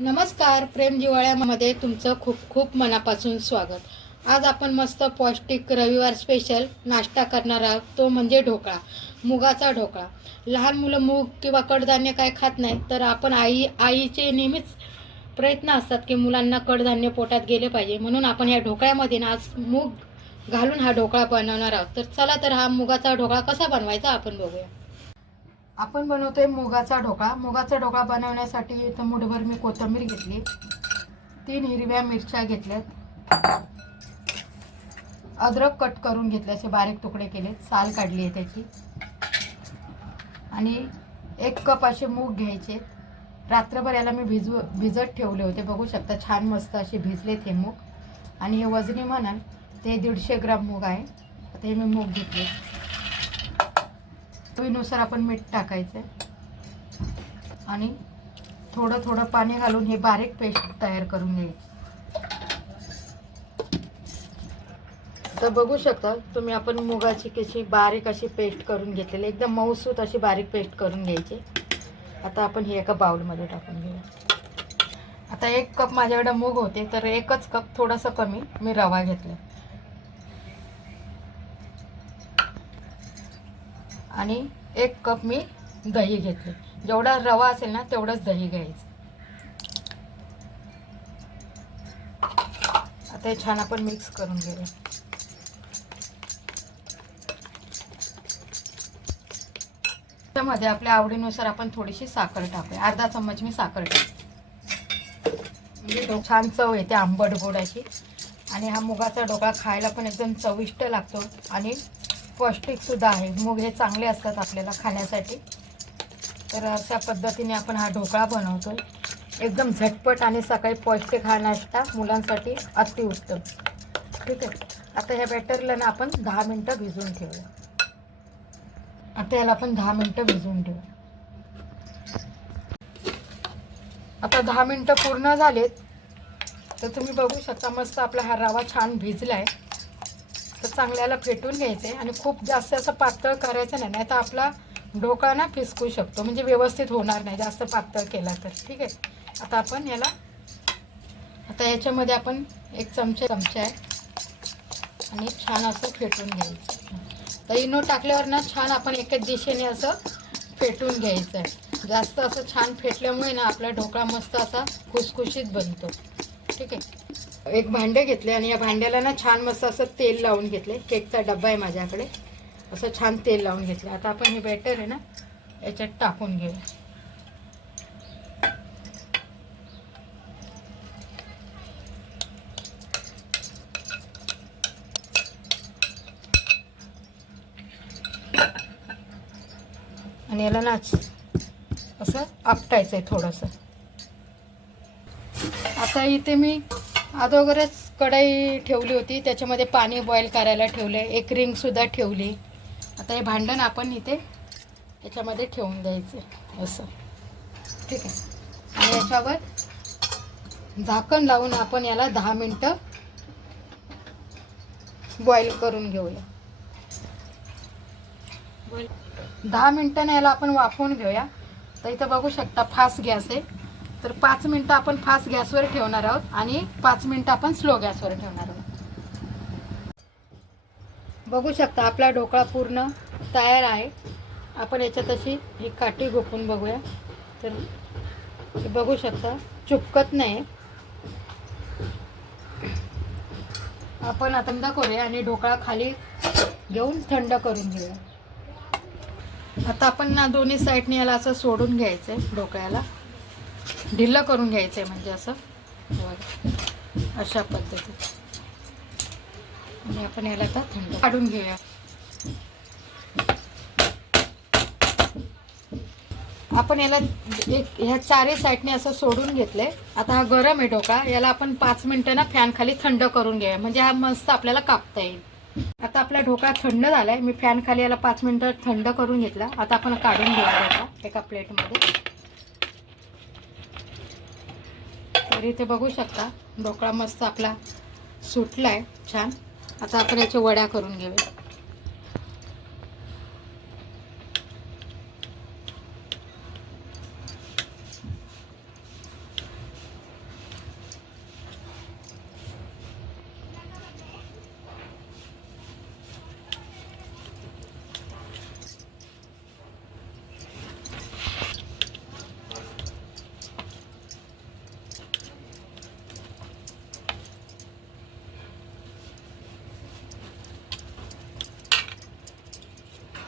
नमस्कार प्रेम जिवाळ्यामध्ये तुमचं खूप खूप मनापासून स्वागत. आज आपण मस्त पौष्टिक रविवार स्पेशल नाश्ता करणार आहोत. तो म्हणजे ढोकळा मुगाचा ढोकळा. लहान मुलं मूग किंवा कडधान्य काय खात नाही तर आपण आई आईचे नेहमीच प्रयत्न असतात की मुलांना कडधान्य पोटात गेले पाहिजे. म्हणून आपण या ढोकळ्यामध्ये ना आज मूग घालून हा ढोकळा बनवणार आहोत. तर चला तर हा मुगाचा ढोकळा कसा बनवायचा आपण बघूया. आपण बनवतोय मुगाचा ढोकळा. मुगाचा ढोकळा बनवण्यासाठी इथं मुठभर मी कोथिंबीर घेतली. तीन हिरव्या मिरच्या घेतल्यात. अद्रक कट करून घेतले असे बारीक तुकडे केले. साल काढली आहे त्याची. आणि एक कप असे मूग घ्यायचे. रात्रभर याला मी भिजव भिजत ठेवले होते. बघू शकता छान मस्त असे भिजलेत हे मूग. आणि हे वजनी म्हणाल ते दीडशे ग्राम मूग आहे. आता हे मी मूग घेतले. चवीनुसार आपण मीठ टाकायचं आणि थोडं थोडं पाणी घालून हे बारीक पेस्ट तयार करून घ्यायची. तर बघू शकता तुम्ही आपण मुगाची कशी बारीक अशी पेस्ट करून घेतलेली एकदम मऊसूत अशी बारीक पेस्ट करून घ्यायची. आता आपण हे एका बाउलमध्ये टाकून घेऊया. आता एक कप माझ्याकडे मूग होते तर एकच कप थोडंसं कमी मी रवा घेतला आणि एक कप मी दही घेतले. जेवढा रवा असेल ना तेवढंच दही घ्यायचं. आता हे छान आपण मिक्स करून घेऊया. त्यामध्ये आपल्या आवडीनुसार आपण थोडीशी साखर टाकूया. अर्धा चम्मच मी साखर टाकते. म्हणजे छान चव येते आंबट गोडाची. आणि हा मुगाचा डोका खायला पण एकदम चविष्ट लागतो. आणि पौष्टिक सुद्धा आहे मूग हे चांगले असतात आपल्याला खाण्यासाठी. तर अशा पद्धतीने आपण हा ढोकळा बनवतो एकदम झटपट आणि सकाळी पौष्टिक हा नाश्ता मुलांसाठी अतिउत्तम. ठीक आहे? आता ह्या बॅटरला ना आपण दहा मिनटं भिजवून ठेवूया. आता याला आपण दहा मिनटं भिजवून ठेवू आता दहा मिनटं पूर्ण झालेत. तर तुम्ही बघू शकता मस्त आपला हा रवा छान भिजला आहे तर चांगल्याला फेटून घ्यायचं आहे आणि खूप जास्त असं पातळ करायचं नाही नाही तर आपला ढोकळा ना फिसकू शकतो. म्हणजे व्यवस्थित होणार नाही जास्त पातळ केला तर. ठीक आहे? आता आपण याला आता याच्यामध्ये आपण एक चमचे चमचा आहे. आणि छान असं फेटून घ्यायचं. तर इनो टाकल्यावर ना छान आपण एकाच दिशेने असं फेटून घ्यायचं आहे. जास्त असं छान फेटल्यामुळे ना आपला ढोकळा मस्त असा खुसखुशीत बनतो. ठीक आहे? एक भांडे घेतले आणि या भांड्याला ना छान मस्त असं तेल लावून घेतले केकचा डब्बा आहे माझ्याकडे. असं छान तेल लावून घेतलं आता आपण हे बॅटर आहे ना याच्यात टाकून घेऊया. आणि याला नाच असं आपटायचं आहे थोडंसं. आता इथे मी अगोदरच कढई ठेवली होती. त्याच्यामध्ये पाणी बॉईल करायला ठेवलं. एक रिंगसुद्धा ठेवली. आता हे भांडण आपण इथे याच्यामध्ये ठेवून द्यायचं. असं. ठीक आहे. आणि याच्यावर झाकण लावून आपण याला दहा मिनटं बॉईल करून घेऊया. दहा मिनटाने याला आपण वाफवून घेऊया. तर इथं बघू शकता फास्ट गॅस आहे. तर पाच मिनटं आपण फास्ट गॅसवर ठेवणार आहोत आणि पाच मिनटं आपण स्लो गॅसवर ठेवणार आहोत. बघू शकता आपला ढोकळा पूर्ण तयार आहे. आपण याच्यात अशी ही काठी गोपून बघूया. तर बघू शकता चुपकत नाही. आपण आता थंड करूया आणि ढोकळा खाली घेऊन थंड करून घेऊया. आता आपण ना दोन्ही साईडने याला असं सोडून घ्यायचं आहे ढोकळ्याला. ढिल्लं करून घ्यायचं आहे म्हणजे असं. बरं अशा पद्धतीत. आणि आपण याला आता थंड काढून घेऊया. आपण याला एक ह्या चारही साईडने असं सोडून घेतलंय. आता हा गरम आहे ढोकळा याला आपण पाच मिनटं ना फॅन खाली थंड करून घेऊया. म्हणजे हा मस्त आपल्याला कापता येईल. आता आपला ढोकळा थंड झाला आहे मी फॅन खाली याला पाच मिनटं थंड करून घेतला. आता आपण काढून घेऊया ढोकळा एका प्लेटमध्ये. तर इथे बघू शकता ढोकळा मस्त आपला सुटला आहे छान. आता आपण याच्या वड्या करून घेऊया.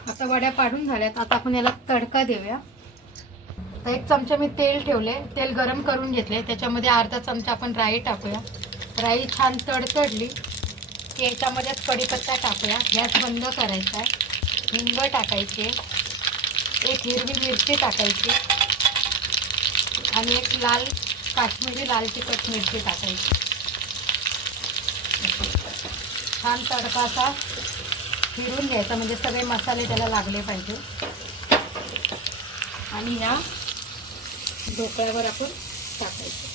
आता वड्या पाडून झाल्यात. आता आपण याला तडका देऊया. आता एक चमचा मी तेल ठेवले तेल गरम करून घेतले त्याच्यामध्ये अर्धा चमचा आपण राई टाकूया. राई छान तडतडली की याच्यामध्येच कढीपत्ता टाकूया. गॅस बंद करायचा आहे. हिंग टाकायचे. एक हिरवी मिरची टाकायची. आणि एक लाल काश्मीरी लाल तिखट मिरची टाकायची. छान तडका असा फिरून घ्यायचा म्हणजे सगळे मसाले त्याला लागले पाहिजे. आणि ह्या ढोकळ्यावर आपण टाकायचं.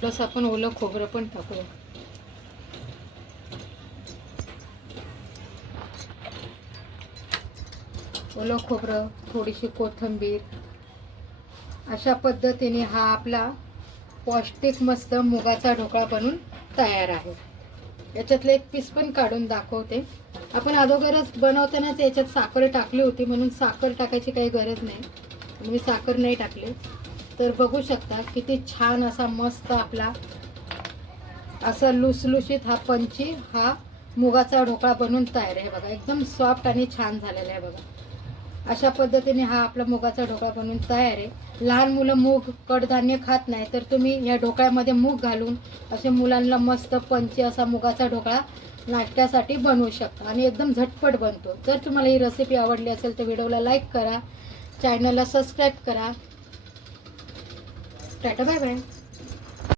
प्लस आपण ओलं खोबरं पण टाकूया. ओलं खोबरं थोडीशी कोथिंबीर. अशा पद्धतीने हा आपला पौष्टिक मस्त मुगाचा ढोकळा बनून तयार आहे. याच्यातले एक पीस पण काढून दाखवते. आपण अगोदरच बनवतानाच याच्यात साखर टाकली होती म्हणून साखर टाकायची काही गरज नाही. मी साखर नाही टाकली. तर बघू शकता किती छान असा मस्त आपला असा लुसलुशीत हा पंची हा मुगाचा ढोकळा बनून तयार आहे. बघा एकदम सॉफ्ट आणि छान झालेला आहे बघा. अशा पद्धतीने हा आपला मुगाचा ढोकळा बनवून तयार आहे. लहान मुलं मूग कडधान्य खात नाही तर तुम्ही या ढोकळ्यामध्ये मूग घालून असे मुलांना मस्त पंची असा मुगाचा ढोकळा नाश्त्यासाठी बनवू शकता आणि एकदम झटपट बनतो. जर तुम्हाला ही रेसिपी आवडली असेल तर व्हिडिओला लाईक करा चॅनलला सबस्क्राईब करा. Tata bye bye